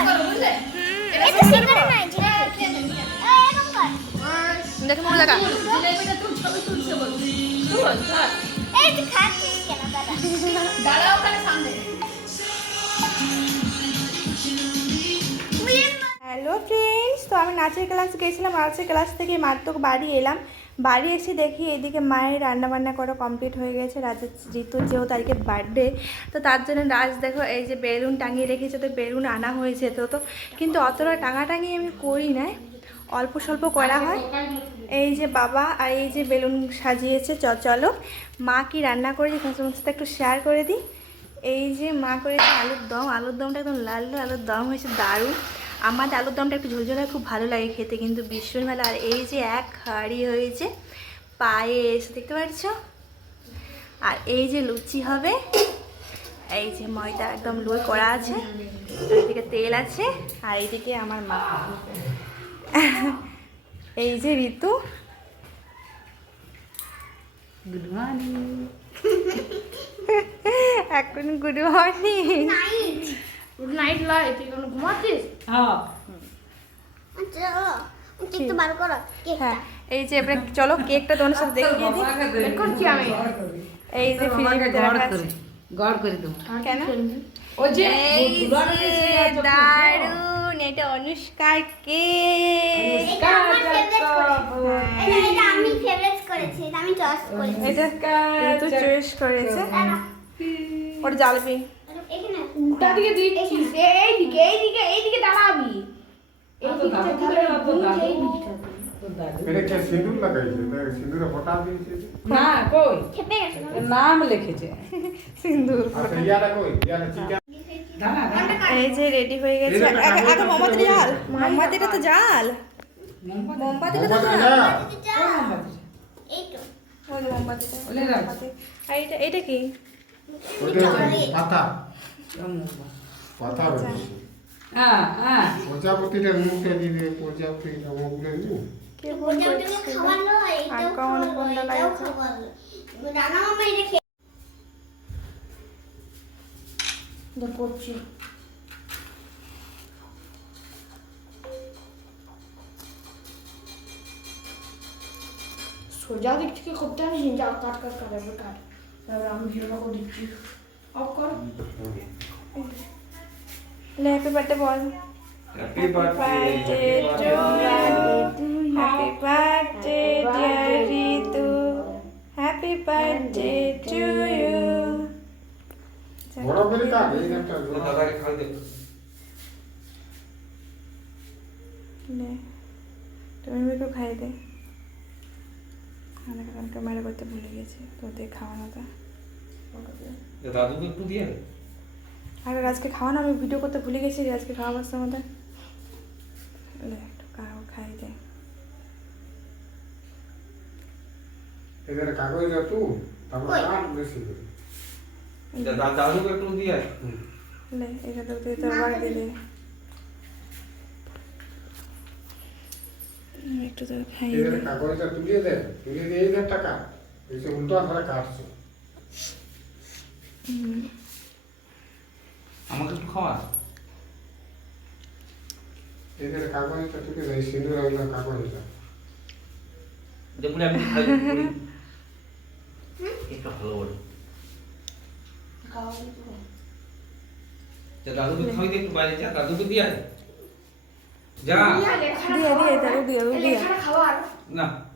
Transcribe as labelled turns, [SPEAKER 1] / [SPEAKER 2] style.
[SPEAKER 1] দেখে মনে দেখা হ্যালো ফ্রেন্ডস, তো আমি নাচের ক্লাস গেছিলাম। নাচের ক্লাস থেকে মাত্র বাড়ি এলাম। বাড়ি এসে দেখি এদিকে মায়ের রান্নাবান্না করা কমপ্লিট হয়ে গেছে। রাজের ঋতুর যেহেতু তারিখে বার্থডে, তো তার জন্য রাজ দেখো এই যে বেলুন টাঙিয়ে রেখেছে। তো বেলুন আনা হয়েছে তো কিন্তু অতটা টাঙাটাঙি আমি করি না, অল্প স্বল্প করা হয়। এই যে বাবা আর এই যে বেলুন সাজিয়েছে। চলো মা কি রান্না করেছে সমস্ত একটু শেয়ার করে দিই। এই যে মা করেছে আলুর দম। আলুর দমটা একদম লাল আলুর দম হয়েছে, দারুণ। আমার আলুর দমটা একটু ঝোলঝোল খুব ভালো লাগে খেতে, কিন্তু ভীষণ ভালো। আর এই যে এক হাঁড়ি হয়েছে পায়েস, দেখতে পাচ্ছ। আর এই যে লুচি হবে, এই যে ময়দা একদম লোই করা আছে, এইদিকে তেল আছে। আর এইদিকে আমার মা, এই যে ঋতু। Good morning. এখন গুড মর্নিং।
[SPEAKER 2] গুড নাইট লাই, তুই কোন ঘুমাচ্ছিস?
[SPEAKER 1] হ্যাঁ হ্যাঁ, এই যে এবারে চলো কেকটা তোমার সাথে দেখিয়ে দিই।
[SPEAKER 2] বের করছি আমি।
[SPEAKER 1] এই যে ফ্রিজের মধ্যে রাখা আছে।
[SPEAKER 3] গড় করে দেবো।
[SPEAKER 1] কেন?
[SPEAKER 2] ওই যে
[SPEAKER 1] এই যে দারুন, এটা অনুষ্কার কেক।
[SPEAKER 2] এটা
[SPEAKER 4] আমি ফেভারিট করেছি, এটা আমি চয়েস করেছি।
[SPEAKER 1] এটা তো চয়েস করেছে। ওটা জ্বালবি
[SPEAKER 4] এখানে
[SPEAKER 2] উল্টা দিকে দিচ্ছিস, এইদিকে দাঁড়াবি। এই দিকটা ধরে এই দিকটা।
[SPEAKER 5] এটা কি সিঁদুর লাগাইছে? এটা সিঁদুরে ফোঁটা দিয়েছে।
[SPEAKER 3] না কই
[SPEAKER 4] খেপে গেছে।
[SPEAKER 3] নাম লিখেছে।
[SPEAKER 1] সিন্দুর।
[SPEAKER 5] আচ্ছা ইয়াটা কই? ইয়াটা চিকেন।
[SPEAKER 3] দাঁড়া
[SPEAKER 1] এই যে রেডি হয়ে গেছে। আগে মোমবাতি জ্বাল, মোমবাতিটা তো জ্বাল, মোমবাতিটা তো জ্বাল।
[SPEAKER 4] এই তো
[SPEAKER 1] ওই যে মোমবাতিটা।
[SPEAKER 3] ওলে রাখ।
[SPEAKER 1] আর এটা কি?
[SPEAKER 5] ওটা পাতা। পাতা রয়েছে।
[SPEAKER 3] হ্যাঁ হ্যাঁ
[SPEAKER 5] প্রজাপতিটার মুখটা দিয়ে প্রজাপতিটা মুখটা দিয়ে।
[SPEAKER 1] কে
[SPEAKER 4] ওটা
[SPEAKER 1] বলছে?
[SPEAKER 4] খাওয়ালো, এইটাও
[SPEAKER 1] আর কখনো কোনটা
[SPEAKER 4] খাওয়ালো, এটাও
[SPEAKER 1] লাগাইছে?
[SPEAKER 4] খাওয়ালো। রানা মামা এটা
[SPEAKER 2] করছি। সোজা দিক থেকে করতে আমি যা কাট এবার কাট। তারপর আমি ভিডিওটা করে দিচ্ছি। অফ কর।
[SPEAKER 1] হ্যাপি বার্থডে বল।
[SPEAKER 5] Happy
[SPEAKER 1] birthday to you, happy birthday dear Ritu, happy birthday to you.
[SPEAKER 5] বড় করে কাট, এই একটা দাদাকে খাই দে।
[SPEAKER 1] নে তুমি একটু খাই দে। আমি ক্যামেরা করতে ভুলে গেছি, তোদের খাওয়ানোটা।
[SPEAKER 5] দাদুকে একটু দিয়ে দে।
[SPEAKER 1] আরে আজকে খাওয়ানো, আমি ভিডিও করতে ভুলে গেছি। আজকে খাওয়া আসছে আমাদের। একটু খাই দে।
[SPEAKER 5] এদের কাগজ একটু, তারপর কাট বেশি করে। দাদুকে একটু দিয়ে দে।
[SPEAKER 1] লে এটা তো তুই তোর বাড়ি দিলে। একটু তো খাই
[SPEAKER 5] এদের
[SPEAKER 1] দে।
[SPEAKER 5] কাগজটা তুলে দে, তুলে দিয়ে এই একটা কাট। এই যে উল্টো ধরে কাটছে।
[SPEAKER 6] আমাকে একটু খাওয়া।
[SPEAKER 5] এদের কাগজটা তুলে দে, সিঁদুর ওগুলো কাগজটা।
[SPEAKER 6] দেখুন আমি খাই একটু ভালো বলো। দাদুকে খাওয়াই দে, একটু বাইরে যা, দাদুকে দিয়ে আয়। যা
[SPEAKER 1] দিয়ে দাদু দিয়ে
[SPEAKER 2] খাবার।
[SPEAKER 6] না